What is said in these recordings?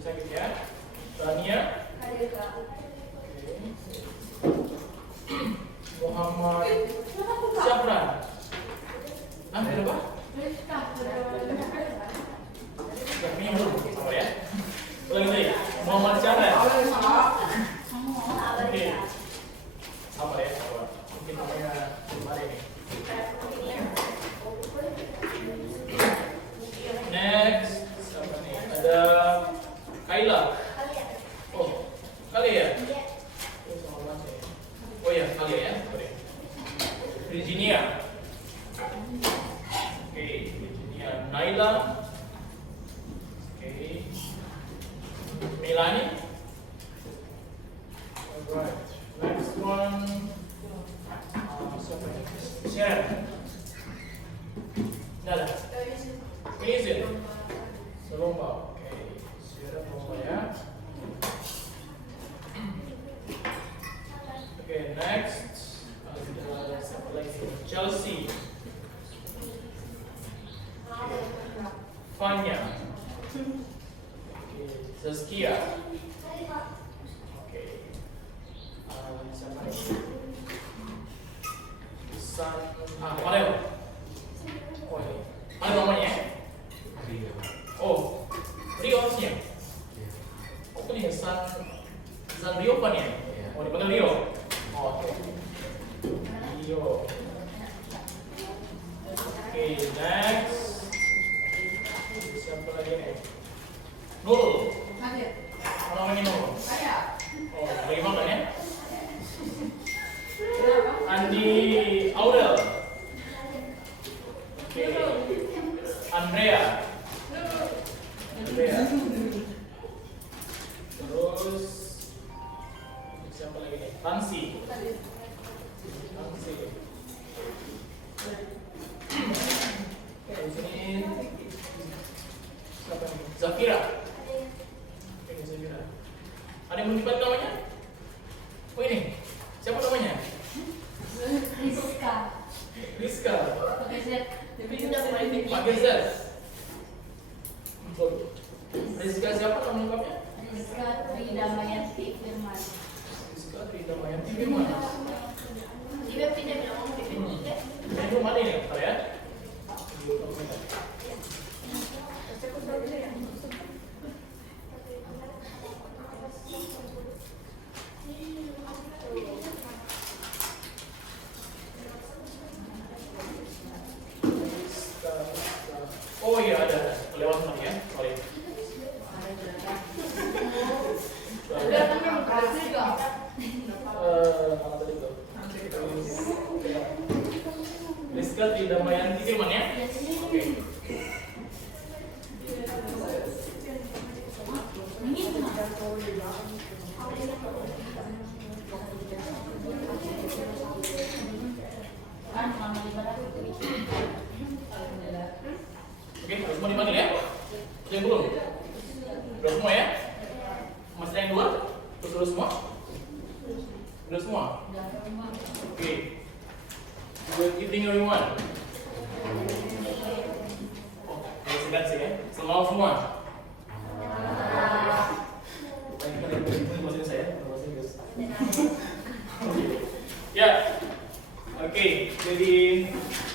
Sakit ya. Tania. Muhammad Syafran. Ah, berapa? Ini belum sama ya. Ulangi lagi. Muhammad Syafran. Oke. Sama ya. Mungkin namanya kemarin ini. Next, siapa nih? Ada Kayla. Oh, kali ya? Oh ya, kali ya. Virginia. Oke, Virginia. Naila. Oke. Melanie. Alright. Next one. Siapa ini? Sharon. Nada. Amazing. Selomba. Oke. Sharon Selomba ya. Oke, next. Ada siapa lagi? Chelsea. Fanya. Oke, Zaskia. Oke. Siapa lagi? Marel. Oh ini. Mana namanya? Oh, Rio harusnya. Oh ini San Rio kan ya? Oh dipanggil Rio. Oh, oke. Rio. Oke, next. Siapa lagi nih? Nurul. Apa namanya Nurul? Oh, lagi makan ya? Andi Aurel. Oke. Andrea. Terus siapa lagi nih? Tansi. Terus ini siapa nih? Zafira. Oke, Zafira. Ada yang belum dipanggil namanya? Oh ini. Siapa namanya? Rizka. Pakai Z. Rizka siapa nama lengkapnya? Rizka Tridamayanti Firman. Rizka Tridamayanti Firman. Ini belum ada ini, bentar ya. Oh iya ada, lewat tadi ya, sorry. Mana tadi tuh? Rizka Tridamayanti Firman ya? Oke. Oke, harus semua dipanggil ya? Yang belum? Belum semua ya? Masih yang dua? Terus semua? Udah semua? Oke. Good evening everyone. Oh, segan sih ya? Selamat semua. Bahasa saya, bahasa Inggris. Ya. Oke, jadi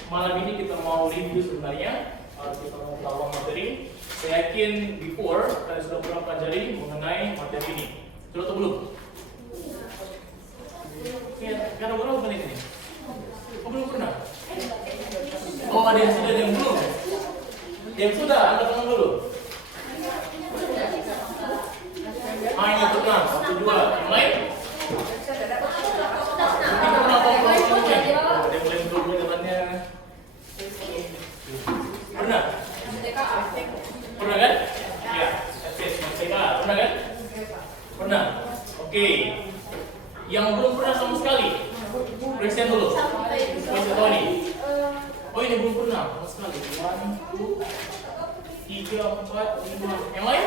malam ini kita mau review sebenarnya. Kita mau melakukan materi. Saya yakin before kalian sudah pernah pelajari mengenai materi ini. Sudah atau belum? Karena berapa menit ini? Oh belum pernah? Oh ada yang sudah, ada yang belum? Yang sudah, angkat tangan dulu. Yang pernah, 1, 2. Yang lain? Yang pernah apa-apa? Ada yang belum dulu jawabannya. Pernah? Pernah kan? Ya, pernah kan? Pernah. Oke. Yang belum pernah sama sekali. Present dulu. Present tahu nih. Oh ini belum pernah sama sekali. 1, 2, 3, 4, 5. Yang lain?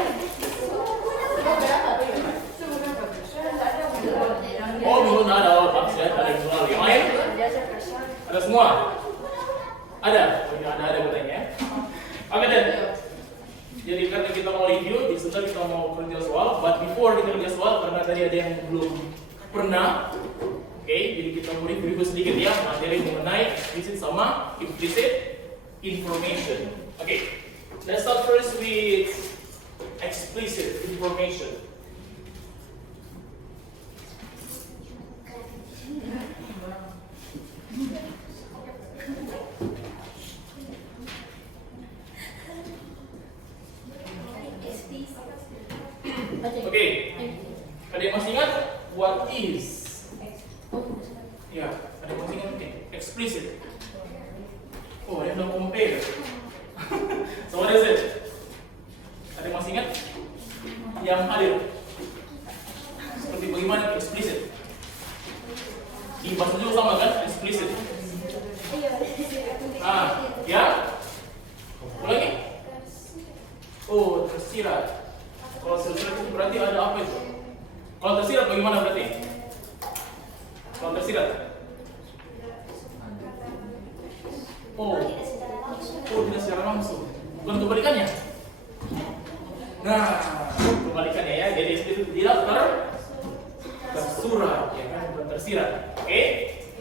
Oh belum ada. Oh pas ya ada yang belum. Yang lain? Ada semua. Ada. Oh ini ada katanya. Oke deh. Jadi karena kita mau review, di sebentar kita mau kerja tugas soal. But before kita tugas soal, karena tadi ada yang belum pernah, oke, jadi kita mau review sedikit ya materi mengenai explicit sama implicit information. Oke, let's start first with explicit information. Oke, ada yang masih ingat what is? Ya, ada yang masih ingat? Oke, explicit. Oh, ada yang belum compare. So what is it? Ada yang masih ingat? Yang hadir. Seperti bagaimana explicit? Di bahasa juga sama kan? Explicit. Ya. Ulangi. Oh, tersirat. Kalau tersirat itu berarti ada apa itu? Kalau tersirat bagaimana berarti? Kalau tersirat? Oh, tidak secara langsung. Bukan kebalikannya. Nah, kebalikannya ya. Jadi itu tidak tersurat, ya kan? Bukan tersirat. Oke?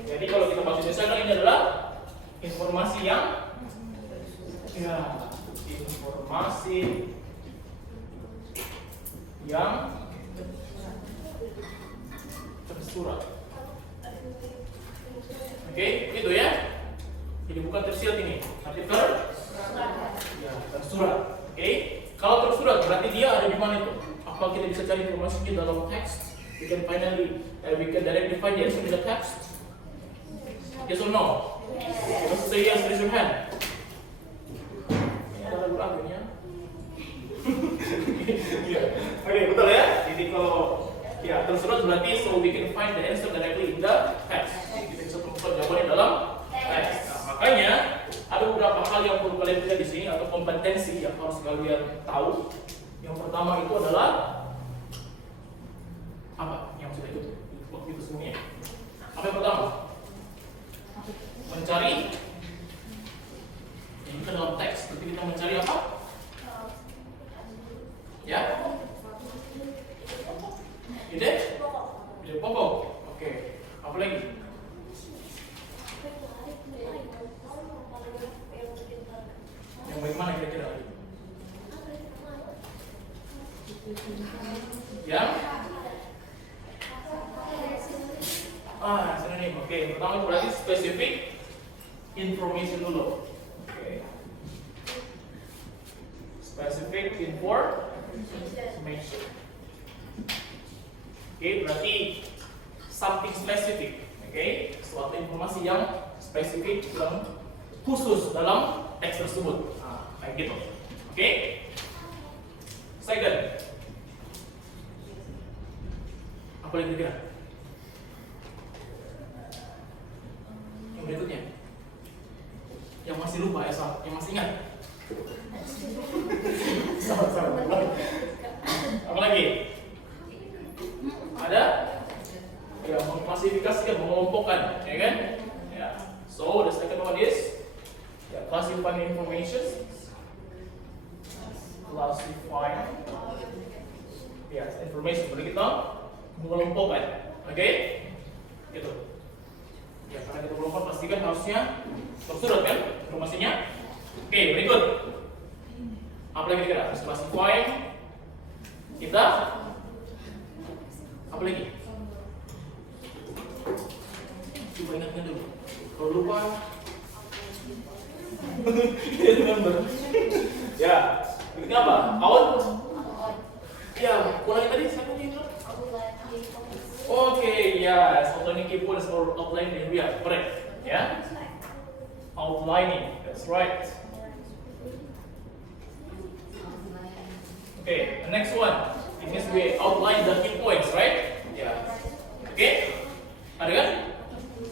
Jadi kalau kita bahas Indonesia kan ini adalah informasi yang tersurat. Oke, itu ya. Jadi bukan tersirat ini, tapi tersurat. Oke, kalau tersurat berarti dia ada di mana itu? Apa kita bisa cari informasi di dalam teks? We can directly find the answer in the text. Yes or no? Yes. Say yes, raise your hand. Ini ada lagu ya. Oke, betul ya. Jadi kalau tersurat berarti so we can find the answer directly in the text. Jadi kita bisa temukan jawabannya dalam teks. Nah, makanya ada beberapa hal yang perlu kalian lihat di sini atau kompetensi yang harus kalian tahu. Yang pertama itu adalah apa? Yang sudah itu waktu itu semuanya. Apa yang pertama? Mencari. Ini kan dalam teks. Berarti kita mencari apa? Ya? Ide pokok. Oke. Apa lagi? Yang bagaimana kira-kira? Yang? Sini nih. Oke. Pertama itu berarti specific information dulu. Oke. Specific information. Oke, berarti something specific. Oke, suatu informasi yang spesifik yang khusus dalam teks tersebut. Kayak gitu. Oke. Second. Apa lagi kira-kira? Yang berikutnya. Yang masih lupa ya, yang masih ingat. Sama-sama. Apa lagi? Ada? Ya, mengklasifikasikan, mengelompokkan, ya kan? Ya. So the second one is classifying information. Information. Berarti kita mengelompokkan, oke? Gitu. Ya, karena kita mengelompokkan pastikan harusnya tersurat kan informasinya. Oke, berikut. Apa lagi kira? Harus classifying. Kita apa lagi? Coba ingatkan dulu. Kalau lupa, remember. Ya, ini apa? Out? Ya, ulangi tadi siapa yang bilang? Oke, yes, outlining key points or outlining area, correct? Ya, outlining, that's right. Okay, the next one. It means we outline the key points, right? Yeah. Okay? Ada kan?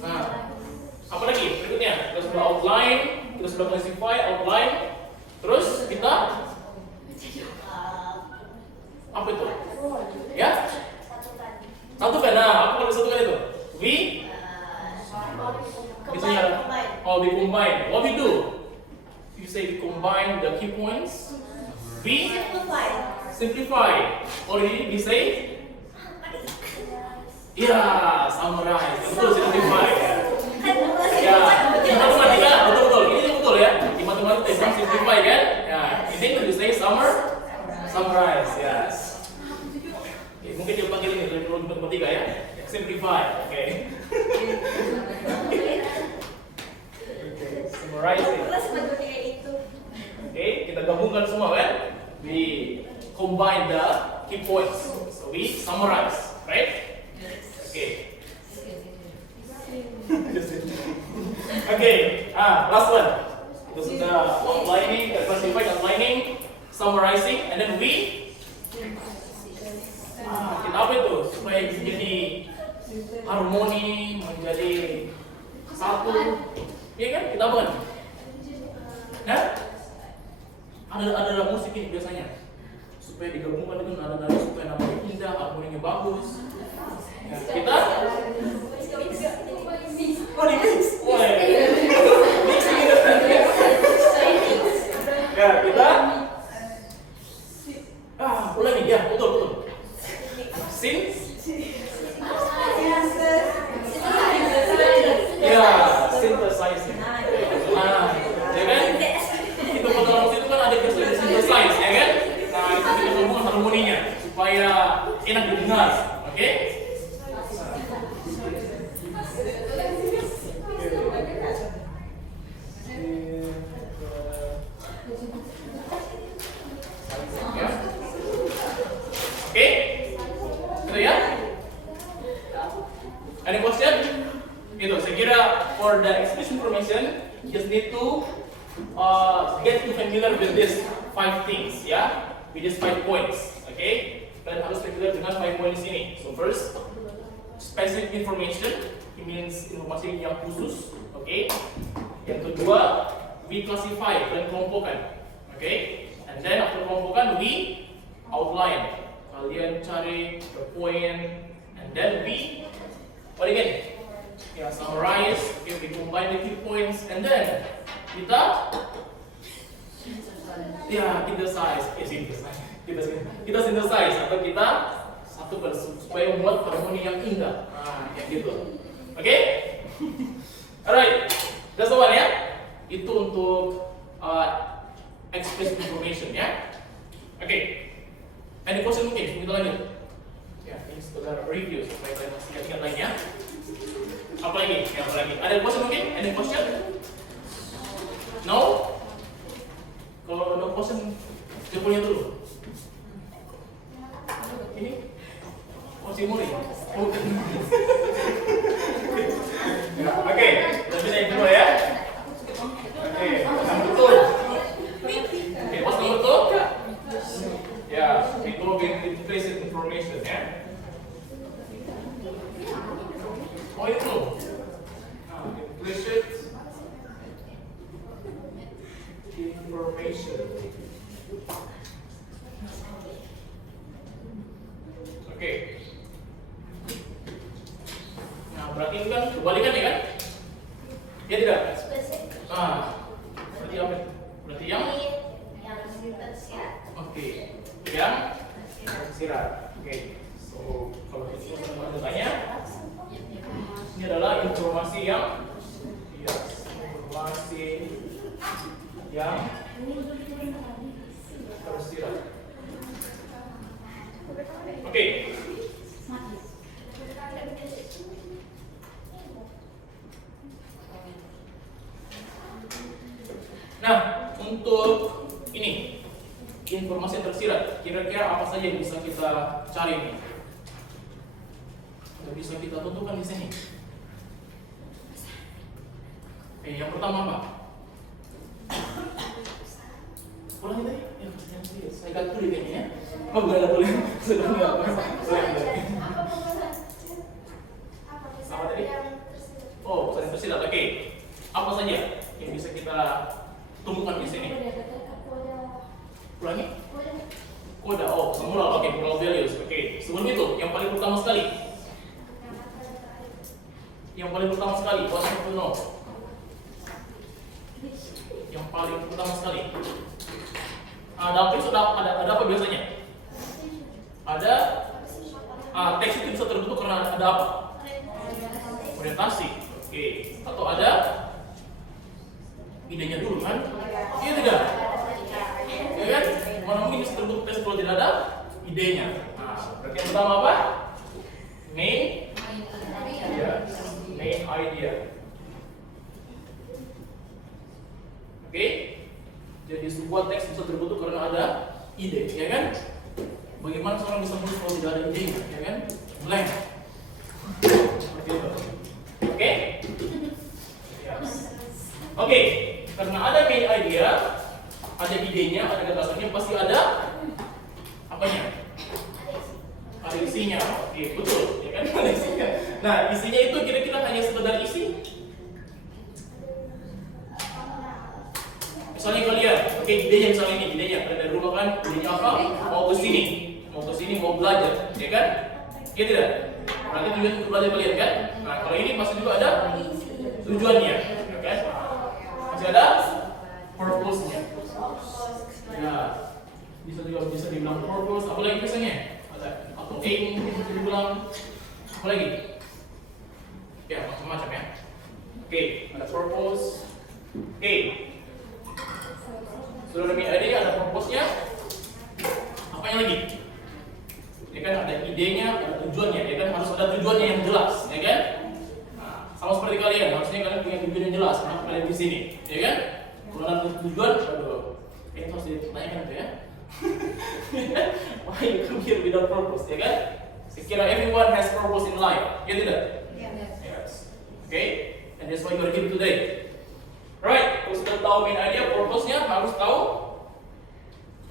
Nah, apa lagi? Berikutnya, kita sudah outline, kita sudah classify, outline, terus kita apa itu? Ya? Satukan. Nah, apa kalau disatukan itu? We combine. What we do? You say we combine the key points. We simplify. Or we say, ya, summarize. Yang betul simplify. Ya, di matematika betul-betul. Ini betul ya. Di matematika itu simplify kan? Ya, in English we say summarize. Yes. Oke, mungkin dia panggil ini terminologi matematika ya. Simplify. Oke. Summarizing. Oke, kita gabungkan semua kan? We combine the key points. So we summarize, right? Okay. Okay. Last one. Itu sudah outlining, classifying, outlining, summarizing, and then we. Kita apa itu? Supaya menjadi harmoni, menjadi satu. Iya kan? Kita apa kan? Nah, ada musik ini biasanya supaya digabungkan dengan nada-nada supaya namanya indah, harmoninya bagus. Ya, kita di mix. Mixing itu. Ya, kita ulangi ya, betul. Synthesizing. Ya kan? Itu pada musik itu kan ada synthesize, ya kan? Nah, itu kita ngomong harmoninya supaya enak didengar, oke? Oke? Gitu ya? Any question? Itu saya kira for the explicit information you just need to get familiar with these 5 things ya, with these 5 points. Okay, kalian harus familiar dengan 5 points ini. So first, specific information, it means informasi yang khusus. Okay, yang kedua, we classify, kalian kelompokkan. Okay, and then after kelompokan we outline, kalian cari the point, and then we what again? Ya, summarize, okay, we combine the key points, and then kita synthesize atau kita satukan supaya membuat harmoni yang indah. Kayak gitu. Oke? Alright, that's the one ya. Itu untuk explicit information ya. Oke. Any question mungkin? Kita lanjut. Ya, ini sekedar review supaya kalian masih ingat lainnya. Apa lagi? Ada question mungkin? Any question? No? Kalau no question, jempolnya dulu. Ini? Muri. Oke, kita naik dulu ya. Oke, yang betul. Oke, what's the betul? Ya, we go with implicit information ya. Oh itu. Implicit information. Oke. Nah, berarti itu kan kebalikan ya kan? Ya tidak? Berarti apa? Berarti yang tersirat. Oke. Yang tersirat. Oke. So, kalau itu tanya, ini adalah informasi yang tersirat. Oke. Nah, untuk ini informasi tersirat, kira-kira apa saja yang bisa kita cari nih? Yang bisa kita tentukan di sini. Yang pertama apa? Ulangi tadi? Saya gak tulis ini ya. Oh, gak tulis. Sudah enggak. Apa tadi? Oh, saling tersirat. Oke. Apa saja yang bisa kita temukan di sini? Ulangi? Koda. Oh, semula. Oke, moral values. Oke. Sebelum itu, yang paling pertama sekali. What you know? Yang paling pertama sekali. Dalam sudah ada apa biasanya? ada teks itu bisa terbentuk karena ada apa? Orientasi. Oke. Atau ada idenya dulu kan? Iya tidak? Ya kan? Mana mungkin bisa terbentuk teks kalau tidak ada idenya. Nah, berarti yang pertama apa? Main idea. Oke? Jadi sebuah teks bisa terbentuk karena ada ide, ya kan? Bagaimana seorang bisa menulis kalau tidak ada ide, ya kan? Blank. Seperti itu. Oke? Yes. Oke, karena ada main idea, ada idenya, ada gagasannya, pasti ada apanya? Ada isinya. Oke, betul, ya kan? Ada isinya. Nah, isinya itu kira-kira hanya sekedar isi. Misalnya kalian, oke, idenya misalnya ini, idenya kalian dari rumah kan, idenya apa? Mau ke sini, mau belajar, ya kan? Iya tidak? Berarti tujuan untuk belajar kalian kan? Nah, kalau ini pasti juga ada tujuannya, ya kan? Masih ada purpose-nya. Ya, bisa dibilang purpose. Apa lagi biasanya? Atau aim bisa dibilang apa lagi? Ya, macam-macam ya. Oke, ada purpose. Oke. Sudah ada idea, ada purpose-nya. Apa yang lagi? Ya kan ada idenya, ada tujuannya. Ya kan harus ada tujuannya yang jelas, ya kan? Nah, sama seperti kalian, harusnya kalian punya tujuan yang jelas. Kenapa kalian di sini, ya kan? Kalau ada tujuan, aduh, itu harus ditanyakan tuh ya. Why you come here without purpose, ya kan? Sekira everyone has purpose in life, ya tidak? Yes. Okay, and that's why you are here today. Right, kalau sudah tahu main idea, purpose-nya harus tahu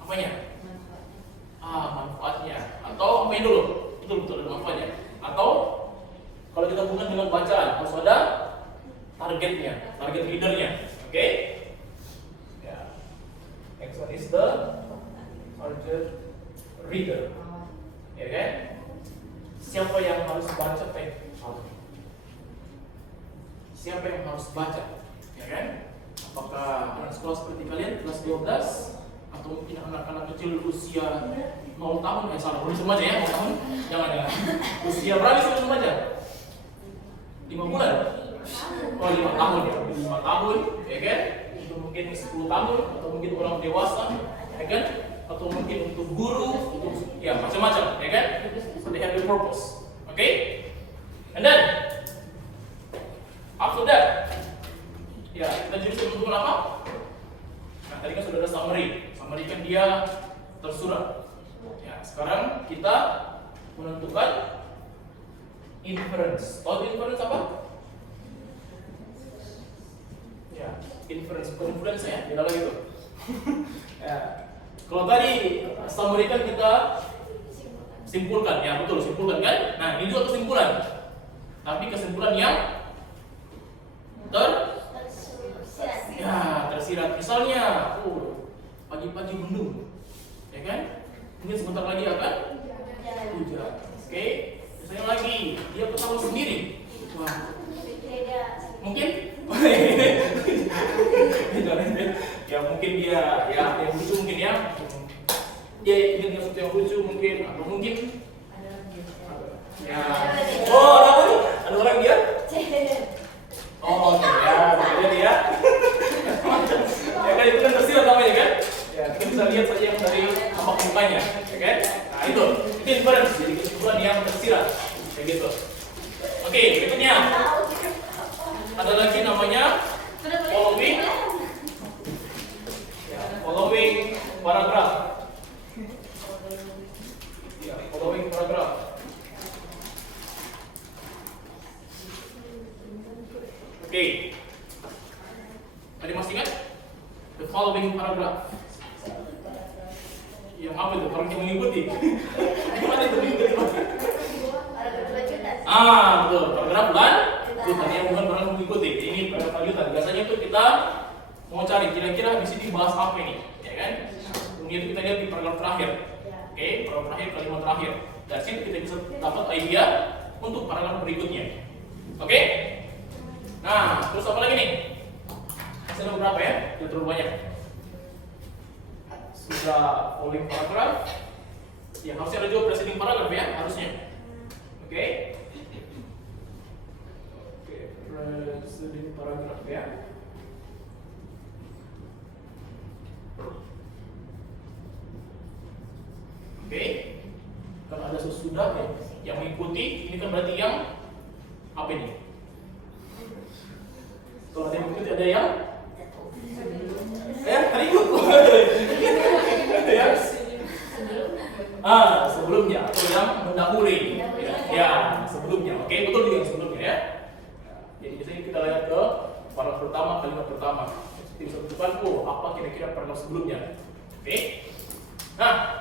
apanya? Manfaatnya. Atau apain dulu? Betul ada manfaatnya. Atau kalau kita hubungkan dengan bacaan, harus ada targetnya, target readernya. Oke? Ya. Next one is the target reader. Ya kan? Siapa yang harus baca teks? Siapa yang harus baca? Ya kan? Apakah anak sekolah seperti kalian kelas 12 atau mungkin anak-anak kecil usia 0 tahun? Salah, belum remaja ya, 0 tahun. Jangan. Usia berapa sih remaja? 5 bulan. Oh, 5 tahun ya. 5 tahun, ya kan? Itu mungkin 10 tahun atau mungkin orang dewasa, ya kan? Atau mungkin untuk guru, untuk ya macam-macam, ya kan? So they have a purpose. Okay? And then after that, ya, kita jadi bentuk apa? Nah, tadi kan sudah ada summary. Summary kan dia tersurat. Ya, sekarang kita menentukan inference. Tahu inference apa? Ya, inference, bukan influence ya, beda lagi tuh. Ya. Kalau tadi summary kan kita simpulkan, ya betul, simpulkan kan? Nah, ini juga kesimpulan. Tapi kesimpulan yang tersirat. Misalnya, pagi-pagi mendung, ya kan? Mungkin sebentar lagi akan hujan. Oke, misalnya lagi dia ketawa sendiri. Wah, mungkin? Ya mungkin dia, ya yang lucu mungkin ya. Dia ingin sesuatu yang lucu mungkin, atau mungkin ya. Oh, ada orang dia? Oh, ya, jadi ya. Ya kan itu kan tersirat namanya kan? Ya, kita bisa lihat saja yang dari tampak mukanya, ya kan? Nah, itu inference, jadi kesimpulan yang tersirat, kayak gitu. Oke, berikutnya ada lagi namanya following, ya, following paragraph. Ya, following paragraph. Oke, tadi masih ingat? The following paragraph. Yang apa itu? Orang yang mengikuti. Gimana itu mengikuti? Betul. Paragraf lanjutan yang bukan orang mengikuti. Ini paragraf lanjutan. Biasanya itu kita mau cari kira-kira di sini bahas apa ini, ya kan? Kemudian kita lihat di paragraf terakhir. Oke, paragraf terakhir, kalimat terakhir. Dari situ kita bisa dapat idea untuk paragraf berikutnya. Oke? Nah, terus apa lagi nih? Masih ada beberapa ya? Tidak terlalu banyak. Sudah following paragraph. Ya, harusnya ada juga preceding paragraph ya, harusnya. Oke. Oke, preceding paragraph ya. Oke. Kalau ada sesudah ya, yang mengikuti, ini kan berarti yang apa ini? Kalau ada yang mengikuti ada yang terikut. Ya. Sebelumnya atau yang mendahului. Ya, sebelumnya. Oke, betul juga yang sebelumnya ya. Jadi biasanya kita lihat ke paragraf pertama, kalimat pertama. Jadi bisa tentukan apa kira-kira paragraf sebelumnya. Oke. Nah,